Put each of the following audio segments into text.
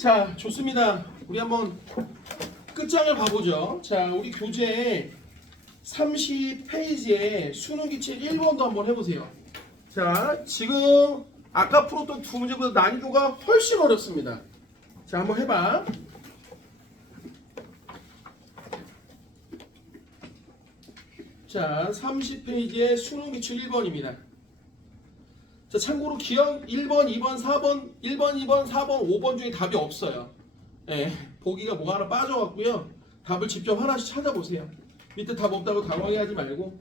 자, 좋습니다. 우리 한번 끝장을 봐보죠. 자, 우리 교재 30페이지에 수능 기출 1번도 한번 해보세요. 자, 지금 아까 풀었던 두 문제보다 난이도가 훨씬 어렵습니다. 자, 한번 해봐. 자, 30페이지에 수능 기출 1번입니다. 자, 참고로 기억 1번, 2번, 4번, 1번, 2번, 4번, 5번 중에 답이 없어요. 예, 보기가 뭐가 하나 빠져갖고요. 답을 직접 하나씩 찾아보세요. 밑에 답 없다고 당황해하지 말고.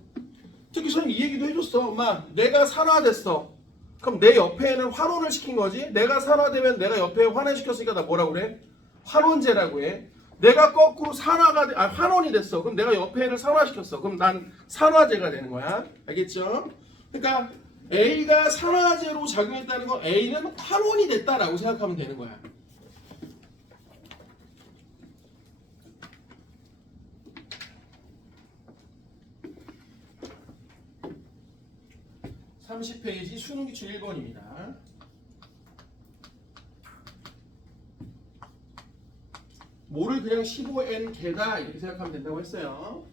특히 선생님 이 얘기도 해줬어. 엄마, 내가 산화됐어. 그럼 내 옆에는 환원을 시킨 거지. 내가 산화되면 내가 옆에 환원시켰으니까 나 뭐라고 그래? 환원제라고 해. 내가 거꾸로 환원이 됐어. 그럼 내가 옆에를 산화시켰어. 그럼 난 산화제가 되는 거야. 알겠죠? 그러니까 A가 산화제로 작용했다는 건 A는 환원이 됐다라고 생각하면 되는 거야. (30페이지) 수능기출 1번입니다. 뭐를 그냥 15n 개다 이렇게 생각하면 된다고 했어요.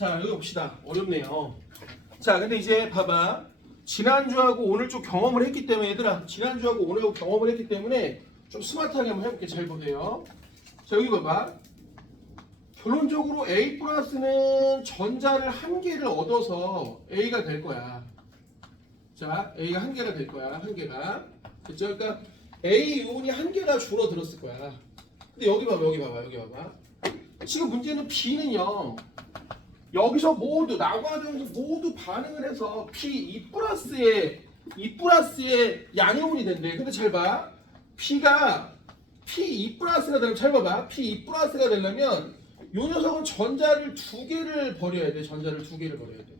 자, 여기 봅시다. 어렵네요. 자, 근데 이제 봐봐. 지난주하고 오늘 좀 경험을 했기 때문에 얘들아, 지난주하고 오늘하고 경험을 했기 때문에 좀 스마트하게 한번 해볼게. 잘 보세요. 자, 여기 봐봐. 결론적으로 A 플러스는 전자를 한 개를 얻어서 A가 될 거야. 자, A가 한 개가 될 거야. 한 개가. 그쵸? 그러니까 A 이온이 한 개가 줄어들었을 거야. 근데 여기 봐봐, 여기 봐봐, 여기 봐봐. 지금 문제는 B는요. 여기서 모두 나과정에서 모두 반응을 해서 P2 플러스의 양이온이 된대. 근데 잘 봐. P가 P2 플러스가 되려면 잘 봐봐. P2 플러스가 되려면 이 녀석은 전자를 두 개를 버려야 돼. 전자를 두 개를 버려야 돼.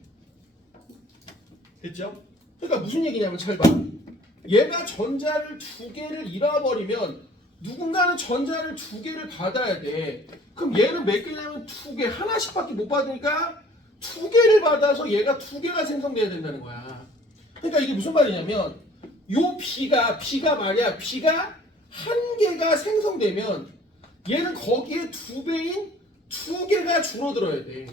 됐죠? 그러니까 무슨 얘기냐면 잘 봐. 얘가 전자를 두 개를 잃어버리면 누군가는 전자를 2개를 받아야 돼. 그럼 얘는 몇 개냐면 2개. 하나씩밖에 못 받으니까 2개를 받아서 얘가 2개가 생성돼야 된다는 거야. 그러니까 이게 무슨 말이냐면 요 B가 말이야. B가 1개가 생성되면 얘는 거기에 2배인 2개가 줄어들어야 돼.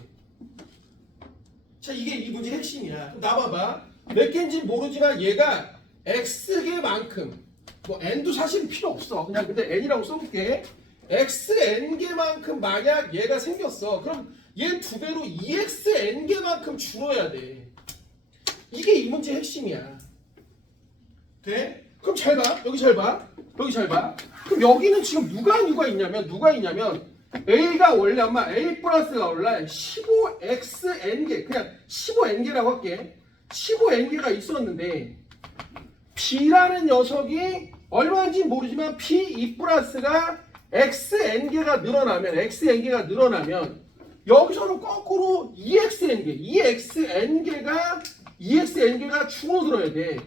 자, 이게 이 문제의 핵심이야. 그럼 나봐봐. 몇 개인지 모르지만 얘가 X개만큼, 뭐 N도 사실 필요 없어. 그냥 근데 N이라고 써볼게. XN개만큼 만약 얘가 생겼어. 그럼 얘 2배로 EXN개만큼 줄어야 돼. 이게 이 문제의 핵심이야. 돼? 그럼 잘 봐. 여기 잘 봐. 여기 잘 봐. 그럼 여기는 지금 누가 있냐면 A가 원래 아마 A 플러스가 원래 15XN개, 그냥 15N개라고 할게. 15N개가 있었는데 B라는 녀석이 얼마인지 모르지만 B2 플러스가 XN개가 늘어나면 여기서는 거꾸로 EXN개가 줄어들어야 돼.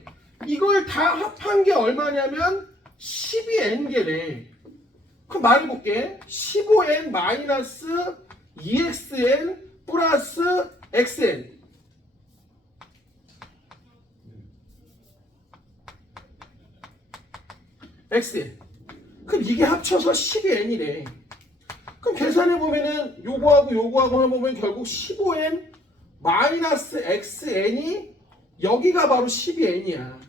이걸 다 합한 게 얼마냐면 12N개래. 그럼 말해볼게. 15N 마이너스 EXN 플러스 XN. XN. 그럼 이게 합쳐서 12N이래. 그럼 계산해보면은 요거하고 해보면 결국 15N 마이너스 XN이 여기가 바로 12N이야.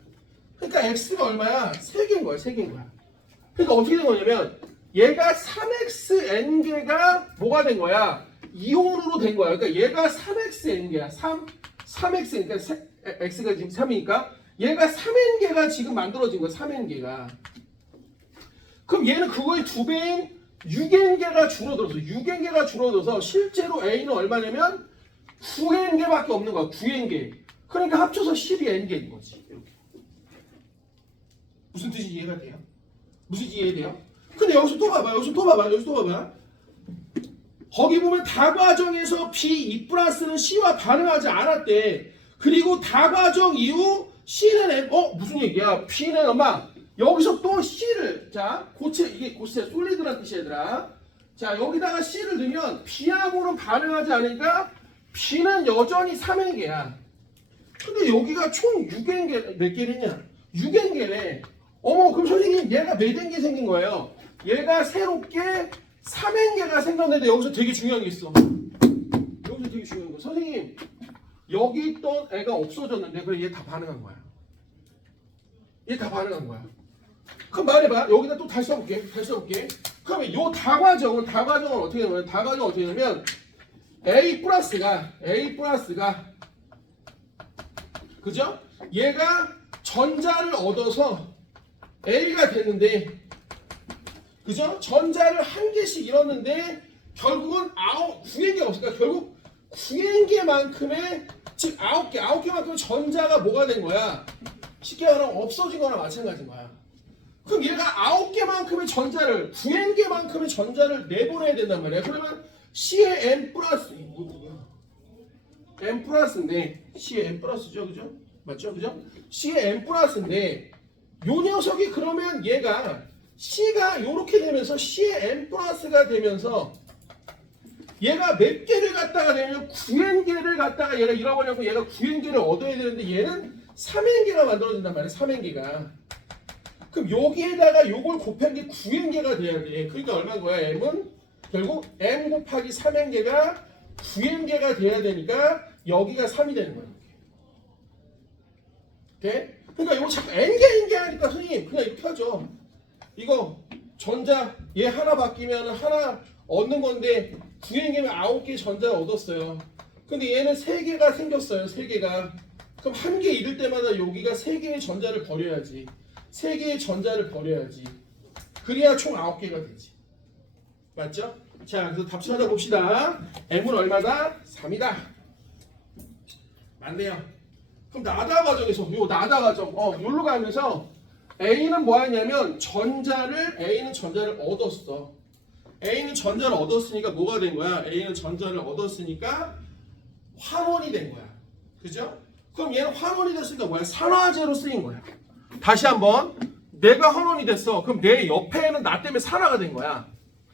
그러니까 X가 얼마야? 3개인 거야. 그러니까 어떻게 된 거냐면 얘가 3XN개가 뭐가 된 거야? 이온으로 된 거야. 그러니까 얘가 3XN개야. 3X, 그러니까 X가 지금 3이니까 얘가 3N개가 지금 만들어진 거야. 3N개가. 그럼 얘는 그거의 2배인 6N개가 줄어들어서 실제로 A는 얼마냐면 9N개밖에 없는 거야. 9N개. 그러니까 합쳐서 12N개인 거지. 이렇게. 무슨 뜻인지 이해가 돼요? 무슨 뜻인지 이해돼요? 근데 여기서 또 봐봐. 거기 보면 다과정에서 B2 플러스는 C와 반응하지 않았대. 그리고 다과정 이후 C는 M, 무슨 얘기야? B는 엄마 여기서 또 C를, 자, 이게 고체 솔리드란 뜻이야, 얘들아. 자, 여기다가 C를 넣으면 B하고는 반응하지 않으니까 B는 여전히 3N개야. 근데 여기가 총 6N개, 몇 개냐? 6N개네. 그럼 선생님, 얘가 몇 N개 생긴 거예요? 얘가 새롭게 3N개가 생겼는데 여기서 되게 중요한 게 있어. 선생님, 여기 있던 애가 없어졌는데, 그래, 얘 다 반응한 거야. 그럼 말해봐. 여기다 또 다시 써볼게. 그러면 요 다과정은 어떻게 되냐면 A 플러스가 그죠? 얘가 전자를 얻어서 A가 됐는데, 그죠? 전자를 1개씩 잃었는데 결국은 9N개가 없으니까 결국 9N개만큼의, 즉 9개만큼의 전자가 뭐가 된 거야? 쉽게 말하면 없어진 거나 마찬가지인 거야. 그럼 얘가 9개만큼의 전자를, 9N개만큼의 전자를 내보내야 된단 말이야. 그러면 C의 N 플러스, N 플러스인데, C의 N 플러스죠, 그죠? 맞죠, 그죠? C의 N 플러스인데, 요 녀석이 그러면 얘가 C가 요렇게 되면서 C의 N 플러스가 되면서 얘가 몇 개를 갖다가 되면 9N개를 갖다가 얘가 잃어버려고 얘가 9N개를 얻어야 되는데 얘는 3N개가 만들어진단 말이야. 3N개가. 그럼 여기에다가 요걸 곱한 게 9N개가 돼야 돼. 그러니까 얼마인 거야? M은 결국 M 곱하기 3N개가 9N개가 돼야 되니까 여기가 3이 되는 거야. 오케이? 그러니까 이거 자꾸 N개 하니까 선생님 그냥 이렇게 하죠. 이거 전자 얘 하나 바뀌면 하나 얻는 건데 9N개면 9개 전자를 얻었어요. 근데 얘는 3개가 생겼어요. 3개가. 그럼 1개 잃을 때마다 여기가 3개의 전자를 버려야지. 3개의 전자를 버려야지. 그래야 총 9개가 되지. 맞죠? 자, 그래서 답 찾아봅시다. M은 얼마다? 3이다. 맞네요. 그럼 나다 과정에서 나다 과정 여기로 가면서 A는 뭐 하냐면 A는 전자를 얻었어. A는 전자를 얻었으니까 뭐가 된 거야? A는 전자를 얻었으니까 환원이 된 거야. 그죠? 그럼 얘는 환원이 됐으니까 뭐야? 산화제로 쓰인 거야. 다시 한번 내가 환원이 됐어. 그럼 내 옆에는 나 때문에 산화가 된 거야.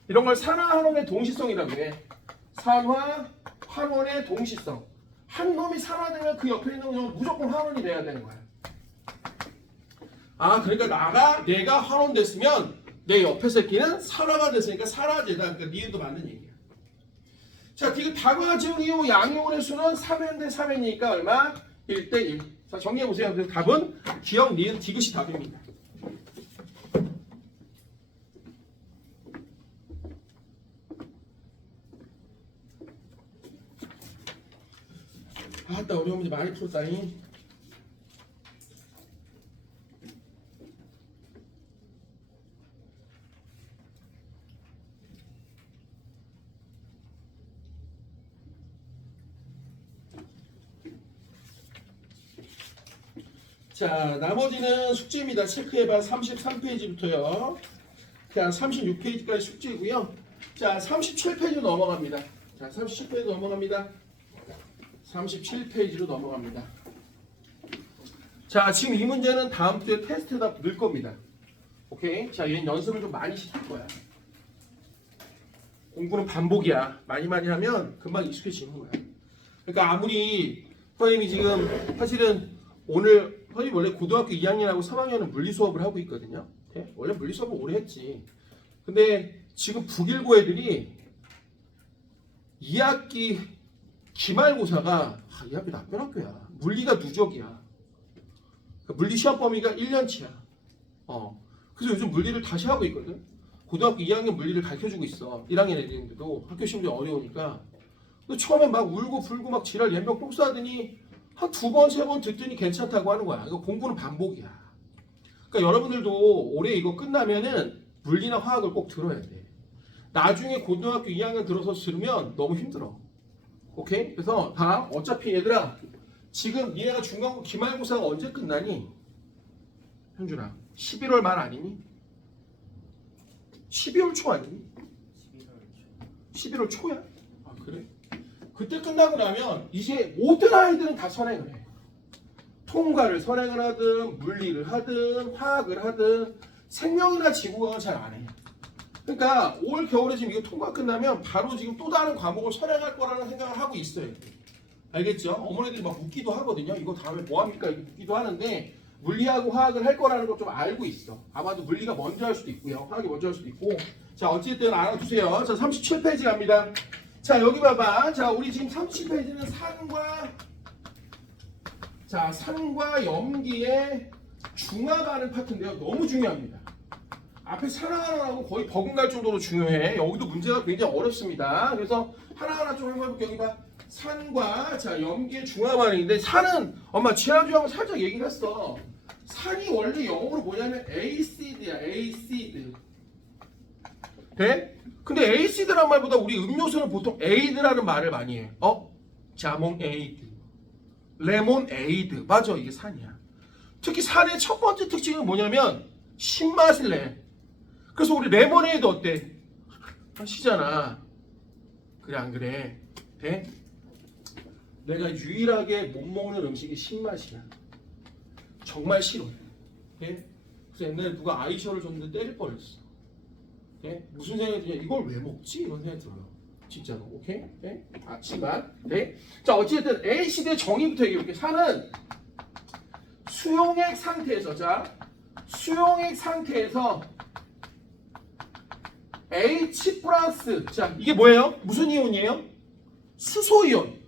이런 걸 산화환원의 동시성이라고 해. 산화, 환원의 동시성. 한 놈이 산화되면 그 옆에 있는 놈은 무조건 환원이 돼야 되는 거야. 아, 그러니까 내가 환원됐으면 내 옆에 새끼는 산화가 됐으니까 산화제다. 그러니까 니은도 맞는 얘기야. 자, 지금 다과 중 이후 양이온의 수는 3n 대 3n이니까 얼마? 1대 1. 자, 정리해보세요. 그래서 답은 기억, 니은, 디귿이 답입니다. 아따, 어려운 문제 많이 풀었다잉. 자, 나머지는 숙제입니다. 체크해봐. 33페이지부터요. 그냥 36페이지까지 숙제고요. 자, 37페이지로 넘어갑니다. 자, 37페이지로 넘어갑니다. 37페이지로 넘어갑니다. 자, 지금 이 문제는 다음 주에 테스트에다 넣을 겁니다. 오케이? 자, 얘는 연습을 좀 많이 시킬 거야. 공부는 반복이야. 많이 하면 금방 익숙해지는 거야. 그러니까 아무리 선생님이 지금 사실은 오늘 선생님 원래 고등학교 2학년하고 3학년은 물리 수업을 하고 있거든요. 오케이? 원래 물리 수업을 오래 했지. 근데 지금 북일고 애들이 2학기 기말고사가 2학기 나쁜 학교야. 물리가 누적이야. 그러니까 물리 시험 범위가 1년치야. 그래서 요즘 물리를 다시 하고 있거든. 고등학교 2학년 물리를 가르쳐주고 있어. 1학년 애들인데도 학교 시험이 어려우니까. 근데 처음에 막 울고 불고 막 지랄 연병 똥 싸더니 한 2번, 3번 듣더니 괜찮다고 하는 거야. 이거 공부는 반복이야. 그러니까 여러분들도 올해 이거 끝나면은 물리나 화학을 꼭 들어야 돼. 나중에 고등학교 2학년 들어서 들으면 너무 힘들어. 오케이? 그래서 다 어차피 얘들아 지금 니네가 중간고 기말고사가 언제 끝나니? 현준아 11월 말 아니니? 12월 초 아니니? 11월 초야? 아 그래? 그때 끝나고 나면 이제 모든 아이들은 다 선행을 해. 통과를 선행을 하든 물리를 하든 화학을 하든 생명이나 지구과학은 잘 안 해. 그러니까 올 겨울에 지금 이거 통과 끝나면 바로 지금 또 다른 과목을 선행할 거라는 생각을 하고 있어요. 알겠죠? 어머니들이 막 묻기도 하거든요. 이거 다음에 뭐 합니까? 이렇게 묻기도 하는데 물리하고 화학을 할 거라는 걸 좀 알고 있어. 아마도 물리가 먼저 할 수도 있고요. 화학이 먼저 할 수도 있고. 자, 어쨌든 알아두세요. 자, 37페이지 갑니다. 자, 여기 봐봐. 자, 우리 지금 37페이지는 산과 염기의 중합하는 파트인데요. 너무 중요합니다. 앞에 하나하나하고 거의 버금갈 정도로 중요해. 여기도 문제가 굉장히 어렵습니다. 그래서 하나하나 좀 한번 해볼게요. 여기 봐. 산과 자 염기의 중합반응인데 산은 엄마 지난주하고 살짝 얘기를 했어. 산이 원래 영어로 뭐냐면 acid야. acid. 돼? 근데 acid란 말보다 우리 음료수는 보통 aid라는 말을 많이 해. 자몽 에이드, 레몬 에이드. 맞아, 이게 산이야. 특히 산의 첫 번째 특징은 뭐냐면 신맛을 내. 그래서 우리 레모네이드 어때? 시잖아. 그래 안 그래? 돼? 내가 유일하게 못 먹는 음식이 신맛이야. 정말 싫어. 돼? 그래서 옛날에 누가 아이셔를 줬는데 때릴 뻔했어. 돼? 무슨 생각이 드냐? 이걸 왜 먹지? 이런 생각이 들어요. 진짜로. 오케이? 네? 신맛. 네? 자, 어찌됐든 A시대의 정의부터 얘기해볼게. 산은 수용액 상태에서 수용액 상태에서 H 플러스 자 이게 뭐예요? 무슨 이온이에요? 수소이온.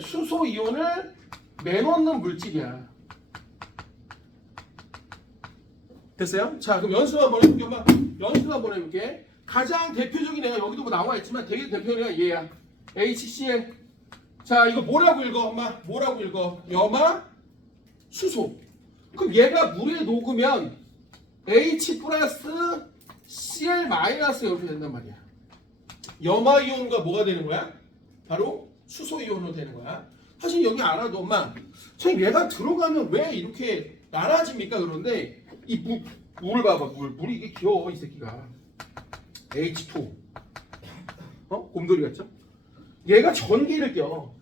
수소이온을 내놓는 물질이야. 됐어요? 자 그럼 연습 한번 해볼게. 엄마 연습 한번 해볼게. 가장 대표적인 애가 여기도 뭐 나와 있지만 되게 대표적인 애가 얘야. HCl. 자 이거 뭐라고 읽어? 엄마 뭐라고 읽어? 염화 수소. 그럼 얘가 물에 녹으면 H 플러스 Cl 마이너스 이렇게 된단 말이야. 염화이온과 뭐가 되는 거야? 바로 수소이온으로 되는 거야. 사실 여기 알아도 엄마 선생님 얘가 들어가면 왜 이렇게 나눠집니까? 그런데 이 물을 봐봐. 물이 이게 귀여워 이 새끼가. H2 곰돌이 같죠? 얘가 전기를 껴.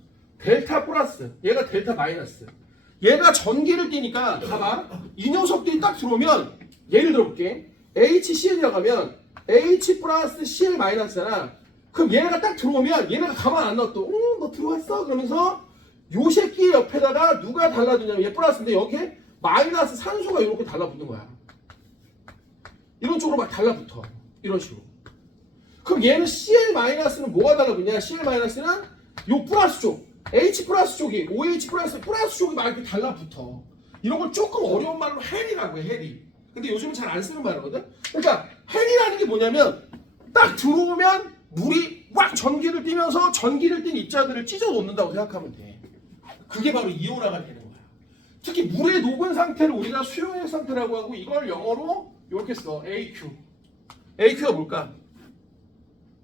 델타 플러스 얘가 델타 마이너스. 얘가 전기를 띠니까 봐봐. 이 녀석들이 딱 들어오면 예를 들어볼게. HCl이라고 하면 H 플러스 Cl 마이너스잖아. 그럼 얘네가 딱 들어오면 얘네가 가만 안 놔둬. 너 들어왔어? 그러면서 요 새끼 옆에다가 누가 달라붙냐면 얘 플러스인데 여기에 마이너스 산소가 이렇게 달라붙는 거야. 이런 쪽으로 막 달라붙어. 이런 식으로. 그럼 얘는 Cl 마이너스는 뭐가 달라붙냐? Cl 마이너스는 요 플러스 쪽, H 플러스 쪽이 OH 플러스 쪽이 막 이렇게 달라붙어. 이런 걸 조금 어려운 말로 헬이라고 해. 헬이. 근데 요즘은 잘 안 쓰는 말이거든. 그러니까 헬이라는 게 뭐냐면 딱 들어오면 물이 막 전기를 띠면서 전기를 띤 입자들을 찢어 놓는다고 생각하면 돼. 그게 바로 이온화가 되는 거야. 특히 물에 녹은 상태를 우리가 수용액 상태라고 하고 이걸 영어로 이렇게 써. AQ. AQ가 뭘까?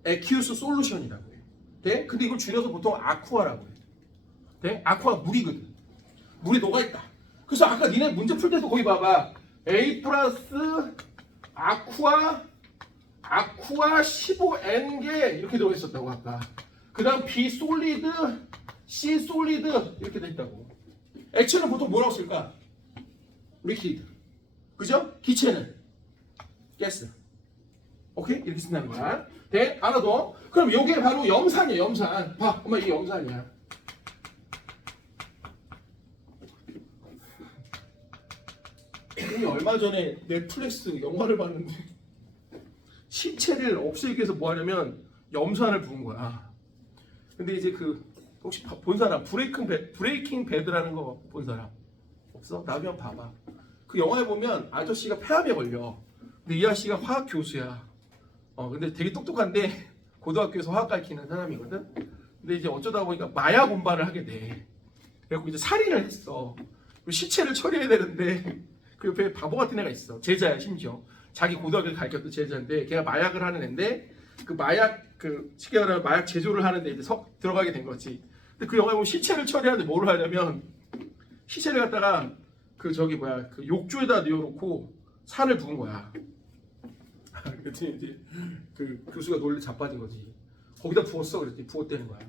Aqueous Solution이라고 해요. 네? 근데 이걸 줄여서 보통 아쿠아라고 해요. 네? 아쿠아가 물이거든. 물에 녹아있다. 그래서 아까 니네 문제 풀 때도 거기 봐봐. A 플러스 아쿠아 15N개 이렇게 들어있었다고 아까. 그 다음 B 솔리드, C 솔리드 이렇게 돼 있다고. 액체는 보통 뭐라고 쓸까? 리퀴드. 그죠? 기체는 가스. 오케이? 이렇게 쓴다는 거야. 네? 하나 더. 그럼 이게 바로 염산이에요. 염산. 봐. 엄마 이게 염산이야. 얼마 전에 넷플릭스 영화를 봤는데 시체를 없애기 위해서 뭐 하냐면 염산을 부은 거야. 근데 이제 그 혹시 본 사람 브레이킹 배드라는 거 본 사람 없어? 나도 한번 봐봐. 그 영화에 보면 아저씨가 폐암에 걸려. 근데 이 아저씨가 화학 교수야. 근데 되게 똑똑한데 고등학교에서 화학 가르치는 사람이거든. 근데 이제 어쩌다 보니까 마약 운반을 하게 돼. 그래갖고 이제 살인을 했어. 시체를 처리해야 되는데 그 옆에 바보 같은 애가 있어. 제자야 심지어. 자기 고등학교를 가르쳤던 제자인데 걔가 마약을 하는 애인데 그 마약 쉽게 말하면 마약 제조를 하는데 이제 들어가게 된 거지. 근데 그 영화에 보면 시체를 처리하는데 뭐를 하냐면 시체를 갖다가 그 욕조에다 넣어놓고 산을 부은 거야. 그랬더니 이제 그 교수가 놀래 자빠진 거지. 거기다 부었어. 그랬더니 부었다는 거야.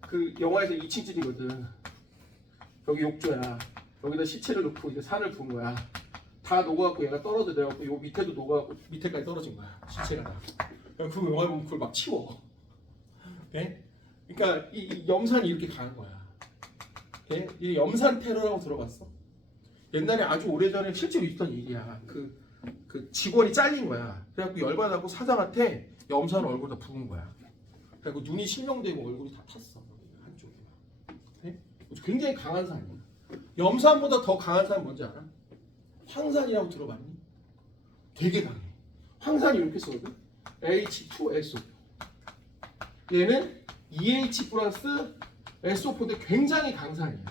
그 영화에서 2층집이거든. 여기 욕조야. 여기다 시체를 넣고 이제 산을 부은 거야. 다 녹아갖고 얘가 떨어져갖고 요 밑에도 녹아갖고 밑에까지 떨어진 거야. 시체가 다. 그 영화에 보면 그걸 막 치워. 네? 그러니까 이 염산이 이렇게 가는 거야. 네? 이 염산 테러라고 들어봤어? 옛날에 아주 오래전에 실제로 있던 일이야. 그 직원이 잘린 거야. 그래갖고 열받아갖고 사장한테 염산을 얼굴에다 부은 거야. 그래갖고 눈이 실명되고 얼굴이 다 탔어. 한쪽에. 네? 굉장히 강한 산이야. 염산보다 더 강한 산 뭔지 알아? 황산이라고 들어봤니? 되게 강해. 황산이 이렇게 써거든. H2SO. 얘는 EH 플러스 SO4인데 굉장히 강산이야.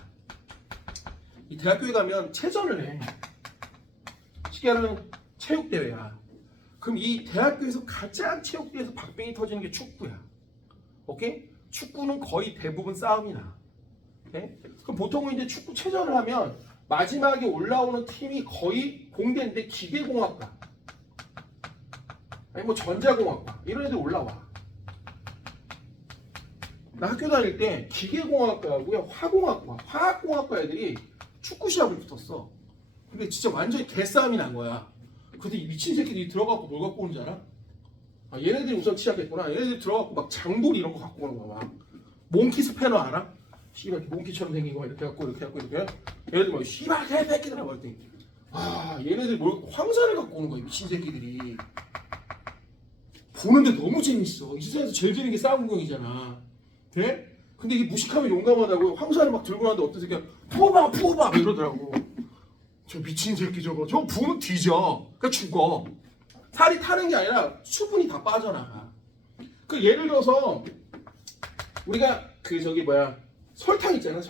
이 대학교에 가면 체전을 해. 쉽게 말하면 체육대회야. 그럼 이 대학교에서 가장 체육대회에서 박빙이 터지는 게 축구야. 오케이? 축구는 거의 대부분 싸움이 나. 오케이? 그럼 보통은 이제 축구 체전을 하면 마지막에 올라오는 팀이 거의 공대인데 기계공학과 아니 뭐 전자공학과 이런 애들 올라와. 나 학교 다닐 때 기계공학과하고요 화공학과 화학공학과 애들이 축구 시합을 붙었어. 근데 진짜 완전히 개싸움이 난 거야. 근데 이 미친 새끼들이 들어가고 뭘 갖고 오는지 알아? 얘네들이 우선 시작했구나. 얘네들이 들어가고 막 장돌 이런 거 갖고 오는 거야. 막 몽키 스패너 알아? 씨발 몽키처럼 생긴 거 이렇게 갖고 얘네들 막 씨발 개새끼들아 막 이랬더니 얘네들 황산을 갖고 오는 거야. 미친 새끼들이. 보는데 너무 재밌어. 이 세상에서 제일 재밌는 게 싸움 구경이잖아. 네? 근데 이게 무식하면 용감하다고 황산을 막 들고 나는데 어떤 새끼가 부어봐 이러더라고. 저 미친 새끼 저거 부으면 뒤져. 그러니까 죽어. 살이 타는 게 아니라 수분이 다 빠져나가. 그 예를 들어서 우리가 설탕 있잖아.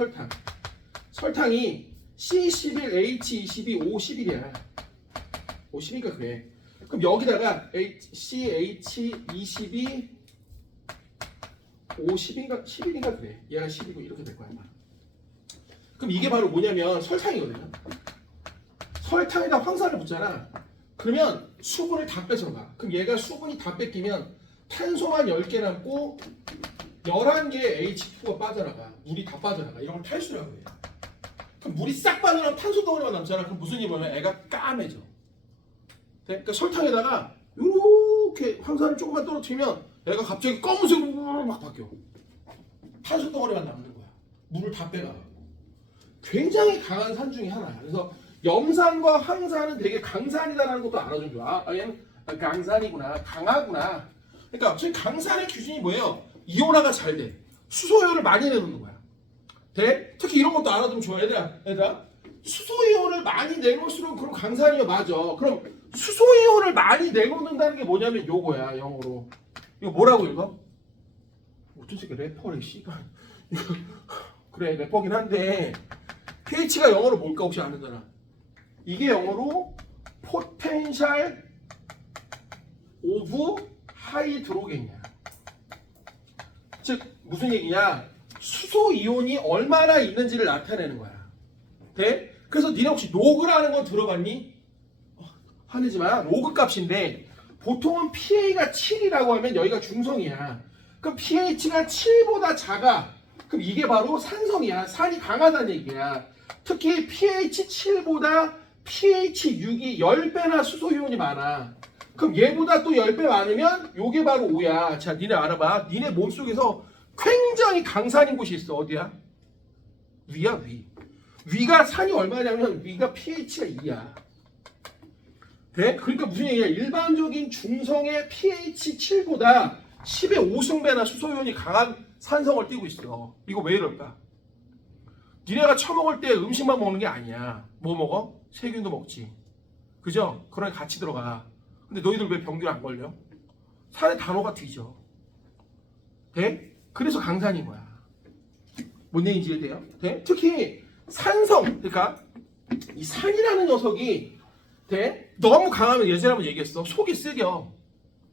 설탕이 C11, H22, O11이야. O11인가 그래. 그럼 여기다가 CH22 O10인가 11인가 그래. 얘가 10이고 이렇게 될 거야. 그럼 이게 바로 뭐냐면 설탕이거든요. 설탕에다 황산을 붓잖아. 그러면 수분을 다 뺏어가. 그럼 얘가 수분이 다 뺏기면 탄소만 10개 남고 11개의 H2가 빠져나가. 물이 다 빠져나가. 이런 걸 탈수라고 해요. 그럼 물이 싹 빠져나면 탄소 덩어리만 남잖아. 그럼 무슨 일이 보면 애가 까매져. 그러니까 설탕에다가 이렇게 황산을 조금만 떨어뜨리면 애가 갑자기 검은색으로 막 바뀌어. 탄소 덩어리만 남는 거야. 물을 다 빼가지고. 굉장히 강한 산 중에 하나야. 그래서 염산과 황산은 되게 강산이다라는 것도 알아준 거야. 얘는 강산이구나, 강하구나. 그러니까 지금 강산의 기준이 뭐예요? 이온화가 잘 돼. 수소이온을 많이 내놓는 거야. 돼? 특히 이런 것도 알아두면 좋아. 얘들아. 수소이온을 많이 내놓을수록 그럼 강산이요. 맞아. 그럼 수소이온을 많이 내놓는다는 게 뭐냐면 요거야. 영어로. 이거 뭐라고 읽어? 어떤 새끼 래퍼래 씨발. 그래 래퍼긴 한데 pH가 영어로 뭘까 혹시 아는 사람? 이게 영어로 포텐셜 오브 하이드로겐이야. 즉 무슨 얘기냐? 수소 이온이 얼마나 있는지를 나타내는 거야. 돼? 그래서 니네 혹시 로그라는 건 들어봤니? 화내지마. 로그 값인데 보통은 pH가 7이라고 하면 여기가 중성이야. 그럼 pH가 7보다 작아. 그럼 이게 바로 산성이야. 산이 강하다는 얘기야. 특히 pH 7보다 pH 6이 10배나 수소이온이 많아. 그럼 얘보다 또 10배 많으면 요게 바로 5야. 자, 니네 알아봐. 니네 몸속에서 굉장히 강산인 곳이 있어. 어디야? 위야, 위. 위가 산이 얼마냐면 위가 pH가 2야. 돼? 그러니까 무슨 얘기야? 일반적인 중성의 pH 7보다 10의 5승배나 수소이온이 강한 산성을 띠고 있어. 이거 왜 이럴까? 니네가 처먹을 때 음식만 먹는 게 아니야. 뭐 먹어? 세균도 먹지. 그죠? 그러니 같이 들어가. 근데 너희들 왜 병들 안 걸려? 산에 단어가 뒤져. 돼? 그래서 강산인 거야. 뭔 얘기인지 이해돼요? 돼? 특히 산성, 그러니까 이 산이라는 녀석이 돼? 너무 강하면 예전에 한번 얘기했어. 속이 쓰려.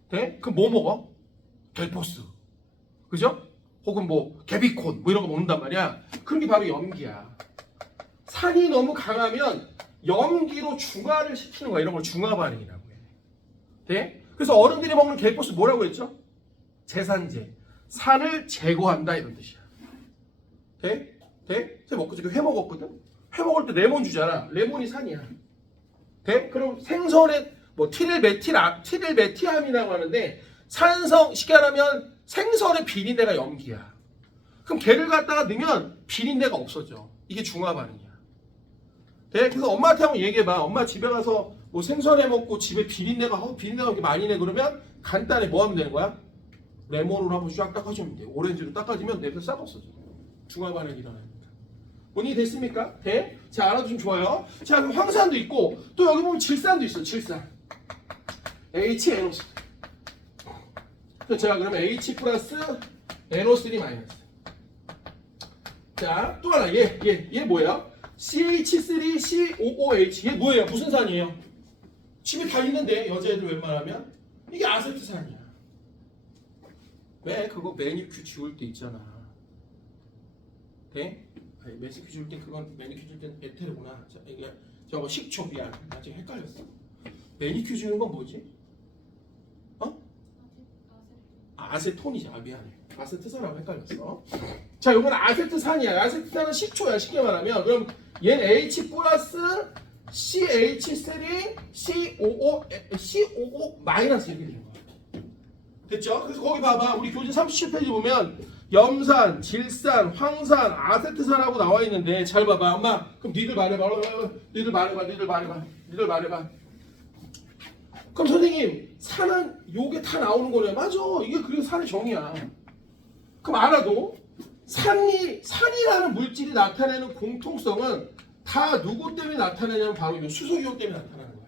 돼? 그럼 뭐 먹어? 델포스. 그죠? 혹은 뭐 개비콘 뭐 이런 거 먹는단 말이야. 그런 게 바로 염기야. 산이 너무 강하면 염기로 중화를 시키는 거야. 이런 걸 중화 반응이라고 해. 돼? 그래서 어른들이 먹는 델포스 뭐라고 했죠? 제산제. 산을 제거한다 이런 뜻이야. 돼? 돼? 제가 먹고 회 먹었거든? 회 먹을 때 레몬 주잖아. 레몬이 산이야. 돼? 그럼 생선에 뭐 티릴메티암이라고 하는데 산성, 쉽게 말하면 생선의 비린내가 염기야. 그럼 걔를 갖다가 넣으면 비린내가 없어져. 이게 중화 반응이야. 돼? 그래서 엄마한테 한번 얘기해봐. 엄마 집에 가서 뭐 생선 해 먹고 집에 비린내가 그렇게 많이 내 그러면 간단히 뭐 하면 되는 거야? 레몬으로 한번 쫙 닦아주면 돼. 오렌지로 닦아주면 냄새 싹 없어져. 중화 반응이 일어나니까. 본인이 됐습니까? 돼? 자, 알아두시면 좋아요. 자, 그럼 황산도 있고 또 여기 보면 질산도 있어. 질산. HNO3. 자, 그러면 H 플러스 NO3 마이너스. 자, 또 하나. 얘 뭐예요? CH3COOH. 얘 뭐예요? 무슨 산이에요? 집에 다 있는데 여자애들 웬만하면 이게 아세트산이야. 왜? 그거 매니큐 지울 때 있잖아. 돼? 아니, 매니큐 지울 때 그건 매니큐 지울 때 에테르구나. 자, 이게 저거 식초 미안. 나 지금 헷갈렸어. 매니큐 지우는 건 뭐지? 어? 아세톤이지. 아 미안해. 아세트산하고 헷갈렸어. 자, 이건 아세트산이야. 아세트산은 식초야. 쉽게 말하면. 그럼 얘는 H 플러스 CH3 COO 마이너스 이렇게 되는 거야. 됐죠? 그래서 거기 봐봐. 우리 교재 37페이지 보면 염산, 질산, 황산, 아세트산하고 나와 있는데 잘 봐봐. 엄마 그럼 니들 말해봐. 니들 말해봐. 그럼 선생님 산은 요게 다 나오는 거네. 맞아. 이게 그래서 산의 정의야. 그럼 알아도 산이라는 물질이 나타내는 공통성은 다 누구 때문에 나타내냐면 바로 이 수소이온 때문에 나타나는 거야.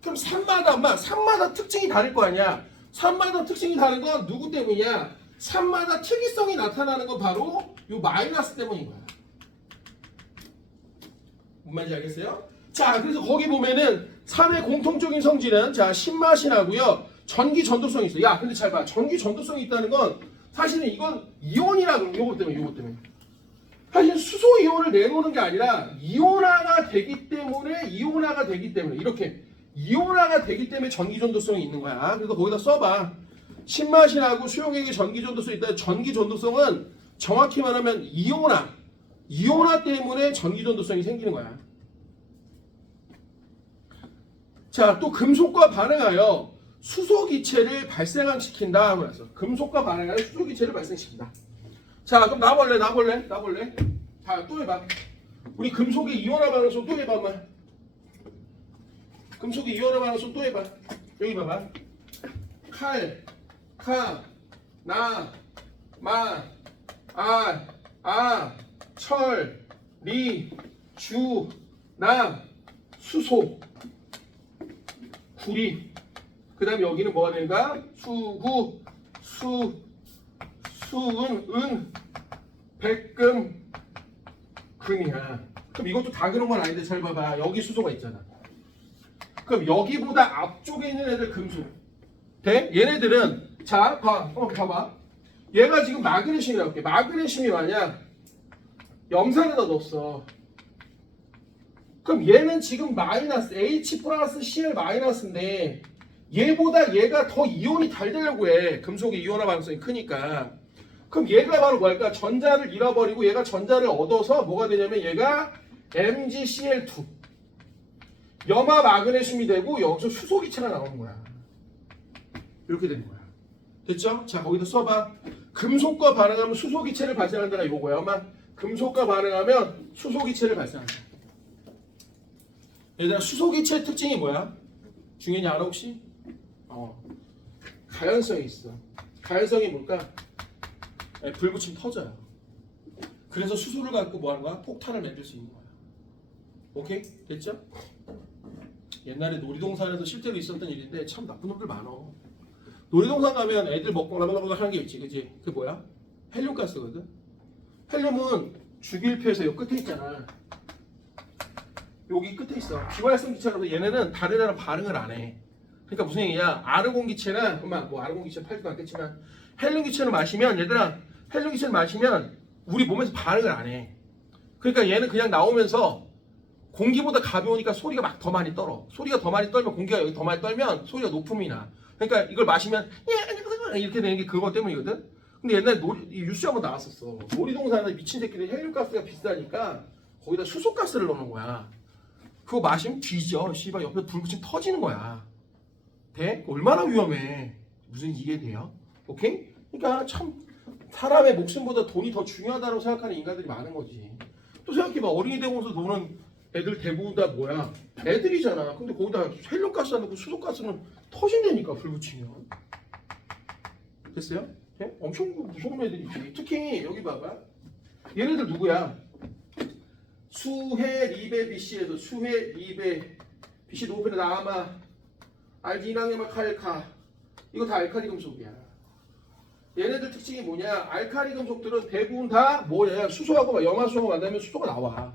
그럼 산마다 특징이 다를 거 아니야. 산마다 특징이 다른 건 누구 때문이냐? 산마다 특이성이 나타나는 건 바로 이 마이너스 때문인 거야. 뭔 말인지 알겠어요? 자, 그래서 거기 보면은 산의 공통적인 성질은 자 신맛이 나고요. 전기 전도성이 있어. 야, 근데 잘 봐. 전기 전도성이 있다는 건 사실은 이건 이온이라고 요것 때문에. 사실 수소 이온을 내놓는 게 아니라 이온화가 되기 때문에 이렇게 이온화가 되기 때문에 전기 전도성이 있는 거야. 그래서 거기다 써봐. 신맛이 나고 수용액의 전기 전도성이 있다. 전기 전도성은 정확히 말하면 이온화 때문에 전기전도성이 생기는 거야. 자, 또 금속과 반응하여 수소기체를 발생시킨다. 그래서 금속과 반응하여 수소기체를 발생시킨다. 자, 그럼 나볼래. 자, 또 해봐. 우리 금속의 이온화 반응성 또 해봐. 엄마. 금속의 이온화 반응성 또 해봐. 여기 봐봐. 칼, 나, 마, 철, 리, 주, 남, 수소, 구리. 그 다음에 여기는 뭐가 되는가? 수구, 수은, 백금, 금이야. 그럼 이것도 다 그런 건 아닌데 잘 봐봐. 여기 수소가 있잖아. 그럼 여기보다 앞쪽에 있는 애들 금속. 돼? 얘네들은 자, 봐봐. 얘가 지금 마그네슘이라고 할게. 마그네슘이 만약 염산에다 넣었어. 그럼 얘는 지금 마이너스 H 플러스 Cl 마이너스인데 얘보다 얘가 더 이온이 잘 되려고 해. 금속의 이온화 반응성이 크니까. 그럼 얘가 바로 뭘까? 전자를 잃어버리고 얘가 전자를 얻어서 뭐가 되냐면 얘가 MgCl2 염화 마그네슘이 되고 여기서 수소기체가 나오는 거야. 이렇게 되는 거야. 됐죠? 자, 거기다 써봐. 금속과 반응하면 수소기체를 발생한다가 이거고요. 아마 금속과 반응하면 수소기체를 발생한다. 얘들아, 수소기체의 특징이 뭐야? 중요히 알아 혹시? 가연성이 있어. 가연성이 뭘까? 불 붙이면 터져요. 그래서 수소를 갖고 뭐 하는 거야? 폭탄을 만들 수 있는 거야. 오케이? 됐죠? 옛날에 놀이동산에서 실제로 있었던 일인데 참 나쁜 놈들 많어. 놀이동산 가면 애들 먹고 라라라라 하는 게 있지, 그지? 그게 뭐야? 헬륨가스거든. 헬륨은 주기율표에서 요 끝에 있잖아. 여기 끝에 있어. 비활성 기체라서 얘네는 다른 애랑 반응을 안 해. 그러니까 무슨 얘기냐? 아르곤 기체는 뭐 아르곤 기체 팔지도 않겠지만 헬륨 기체를 마시면 얘들아, 헬륨 기체를 마시면 우리 몸에서 반응을 안 해. 그러니까 얘는 그냥 나오면서 공기보다 가벼우니까 소리가 막 더 많이 떨어. 소리가 더 많이 떨면 공기가 여기 더 많이 떨면 소리가 높음이 나. 그러니까 이걸 마시면 이렇게 되는 게 그거 때문이거든. 근데 옛날에 뉴스 한번 나왔었어. 놀이동산에 미친 새끼들이 헬륨가스가 비싸니까 거기다 수소가스를 넣는 거야. 그거 마시면 뒤져. 씨발 옆에 불 붙이면 터지는 거야. 돼? 얼마나 위험해. 무슨 이게 돼요? 오케이? 그러니까 참 사람의 목숨보다 돈이 더 중요하다고 생각하는 인간들이 많은 거지. 또 생각해봐. 어린이 대공원에서 노는 애들 대부분 다 뭐야? 애들이잖아. 근데 거기다 헬륨가스 안 넣고 수소가스는 터진다니까, 불 붙이면. 됐어요? 네? 엄청 무서운 애들이지. 특히 여기 봐봐. 얘네들 누구야? 수해 리베 BC에서 수해 리베 BC 노벨 나마 알기낭에마 칼카 이거 다 알칼리 금속이야. 얘네들 특징이 뭐냐? 알칼리 금속들은 대부분 다 뭐야? 수소하고 염화수소가 만나면 수소가 나와.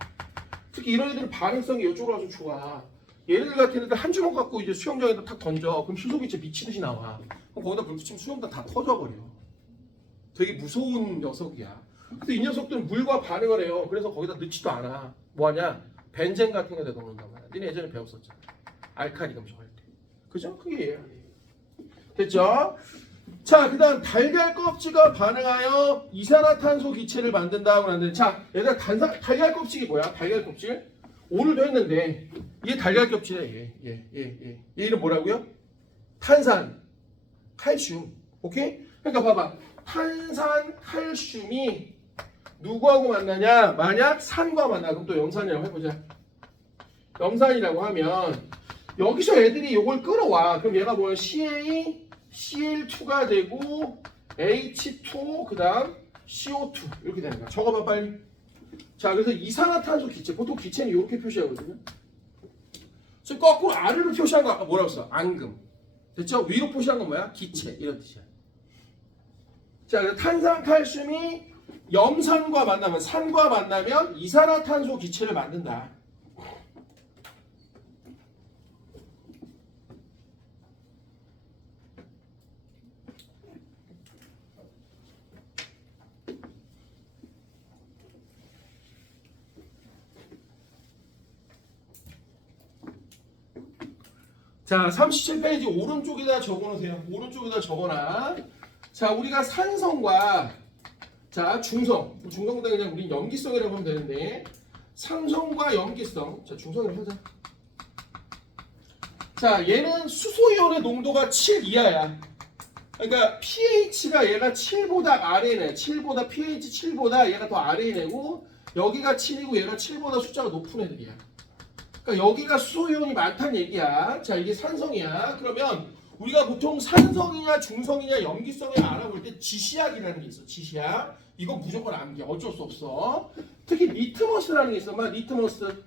특히 이런 애들은 반응성이 이쪽으로 와서 좋아. 얘네들 같은 애들 한 주먹 갖고 이제 수영장에다 탁 던져. 그럼 수소기체 미치듯이 나와. 그럼 거기다 불 붙이면 수영장 다 터져버려. 되게 무서운 녀석이야. 근데 이 녀석들은 물과 반응을 해요. 그래서 거기다 넣지도 않아. 뭐하냐? 벤젠 같은 거 내다 놓는단 말이야. 니네 예전에 배웠었잖아. 알칼리 금속 할 때. 그죠? 그게 얘야. 됐죠? 자, 그 다음 달걀 껍질과 반응하여 이산화탄소 기체를 만든다고 하는데, 자, 얘들아, 달걀 껍질이 뭐야? 달걀 껍질? 오늘도 했는데 얘 달걀 껍질이야. 얘 이름 뭐라고요? 탄산, 칼슘. 오케이? 그러니까 봐봐. 탄산, 칼슘이 누구하고 만나냐? 만약 산과 만나. 그럼 또 염산이라고 해보자. 염산이라고 하면 여기서 애들이 이걸 끌어와. 그럼 얘가 뭐야? CaCl2가 되고 H2 그 다음 CO2 이렇게 되는 거야. 적어봐 빨리. 자, 그래서 이산화탄소 기체. 보통 기체는 이렇게 표시하거든요. 그래서 거꾸로 아래로 표시한 거 아까 뭐라고 써? 앙금. 됐죠? 위로 표시한 건 뭐야? 기체. 이런 뜻이야. 자, 그래서 탄산, 칼슘이 염산과 만나면, 산과 만나면 이산화탄소 기체를 만든다. 자, 37페이지 오른쪽에다 적어놓으세요. 오른쪽에다 적어놔. 자, 우리가 산성과 자, 중성보다 그냥 우린 염기성이라고 하면 되는데 산성과 염기성. 자, 중성이라고 하자. 자, 얘는 수소이온의 농도가 7 이하야. 그러니까 pH가 얘가 7보다 아래네. 7보다 pH 7보다 얘가 더 아래네고 여기가 7이고 얘가 7보다 숫자가 높은 애들이야. 그러니까 여기가 수소이온이 많다는 얘기야. 자, 이게 산성이야. 그러면 우리가 보통 산성이냐 중성이냐 염기성을 알아볼 때 지시약이라는 게 있어. 지시약. 이건 무조건 암기야. 어쩔 수 없어. 특히 리트머스라는 게 있어. 리트머스.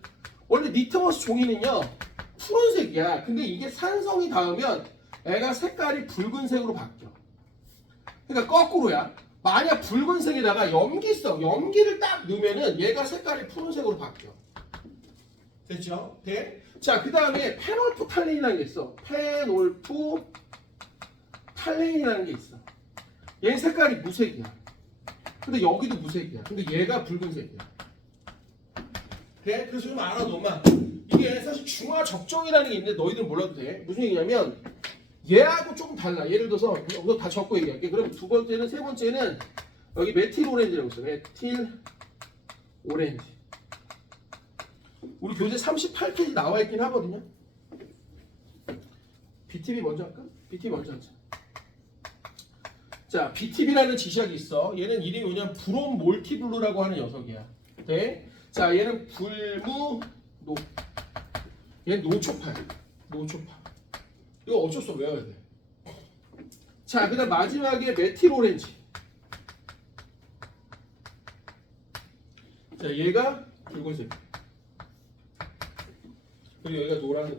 원래 리트머스 종이는요. 푸른색이야. 근데 이게 산성이 닿으면 애가 색깔이 붉은색으로 바뀌어. 그러니까 거꾸로야. 만약 붉은색에다가 염기를 딱 넣으면은 얘가 색깔이 푸른색으로 바뀌어. 됐죠? 네? 자, 그 다음에 페놀프탈렌이라는 게 있어. 페놀프탈렌이라는 게 있어. 얘 색깔이 무색이야. 근데 여기도 무색이야. 근데 얘가 붉은색이야. 네? 그래서 좀 알아둬. 이게 사실 중화 적정이라는 게 있는데 너희들은 몰라도 돼. 무슨 얘기냐면 얘하고 조금 달라. 예를 들어서 이거 다 적고 얘기할게. 그럼 두 번째는 세 번째는 여기 메틸 오렌지라고 있어. 메틸 오렌지. 우리 교재 38페이지 나와 있긴 하거든요. BTB 먼저 할까? BTB 먼저 하자. 자, BTB라는 지시약이 있어. 얘는 이름이 뭐냐면 브롬 몰티블루라고 하는 녀석이야. 네? 자, 얘는 얘는 노초파야. 노초파. 이거 어쩔 수 없어 외워야 돼. 자, 그 다음 마지막에 메틸 오렌지. 자, 얘가 붉은색. 그리고 여기가 노란색.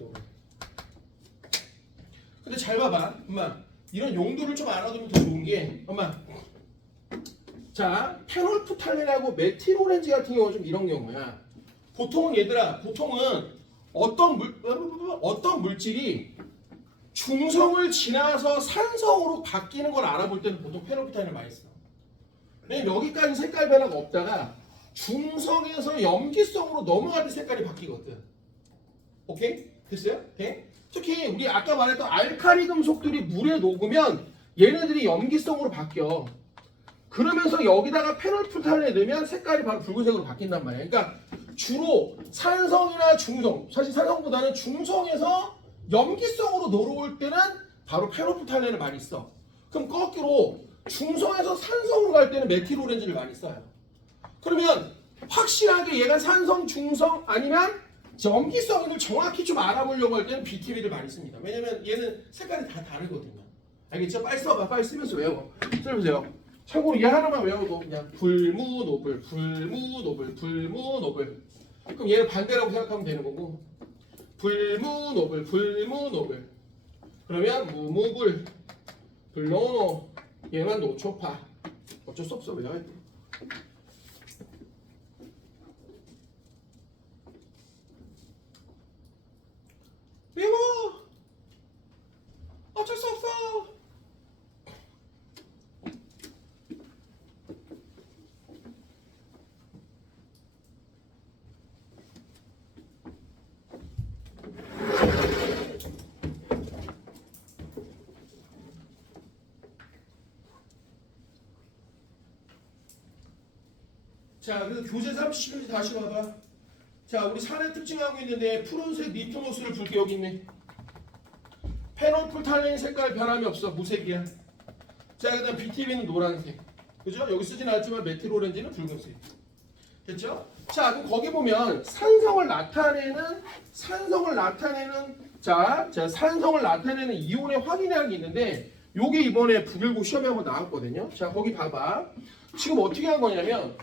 근데 잘 봐봐. 엄마, 이런 용도를 좀 알아두면 더 좋은 게, 엄마. 자, 페놀프탈렌하고 메틸 오렌지 같은 경우는 좀 이런 경우야. 보통은 어떤 물질이 중성을 지나서 산성으로 바뀌는 걸 알아볼 때는 보통 페놀프탈렌을 많이 써. 왜냐면 여기까지 색깔 변화가 없다가 중성에서 염기성으로 넘어갈 때 색깔이 바뀌거든. 오케이? 됐어요? 네? 특히 우리 아까 말했던 알칼리 금속들이 물에 녹으면 얘네들이 염기성으로 바뀌어. 그러면서 여기다가 페놀프탈렌을 넣으면 색깔이 바로 붉은색으로 바뀐단 말이야. 그러니까 주로 산성이나 중성, 사실 산성보다는 중성에서 염기성으로 넘어올 때는 바로 페놀프탈렌을 많이 써. 그럼 거꾸로 중성에서 산성으로 갈 때는 메틸 오렌지를 많이 써요. 그러면 확실하게 얘가 산성, 중성 아니면 염기성을 정확히 좀 알아보려고 할 때는 BTB를 많이 씁니다. 왜냐면 얘는 색깔이 다 다르거든요. 알겠죠? 빨리 써봐. 빨리 쓰면서 외워. 써보세요. 참고로 얘 하나만 외워도 그냥 불무노블, 불무노블, 불무노블. 그럼 얘는 반대라고 생각하면 되는 거고 불무노블, 불무노블. 그러면 무무불, 불노노. 얘만 노초파. 어쩔 수 없어. 외워야 돼. 외워! 어쩔 수 없어! 자, 그래서 교재 30페이지 다시 봐봐. 자, 우리 산의 특징하고 있는데 푸른색 리트머스를 볼게. 여기 있네. 페놀프탈렌 색깔 변함이 없어. 무색이야. 자, 그 다음 BTB는 노란색. 그죠? 여기 쓰진 않지만 메틸 오렌지는 붉은색. 됐죠? 자, 그럼 거기 보면 산성을 나타내는 이온의 확인이라는 게 있는데 요게 이번에 북일고 시험에 한번 나왔거든요. 자, 거기 봐봐. 지금 어떻게 한 거냐면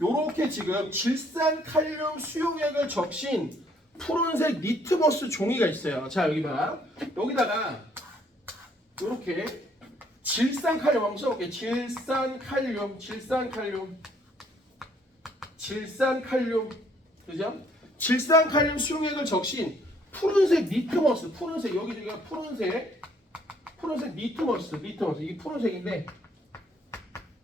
요렇게 지금 질산칼륨 수용액을 적신 푸른색 리트머스 종이가 있어요. 자, 여기 봐. 여기다가 요렇게 질산칼륨 한번 써볼게요. 질산칼륨. 그죠? 질산칼륨 수용액을 적신 푸른색 리트머스. 여기가 푸른색 리트머스. 이게 푸른색인데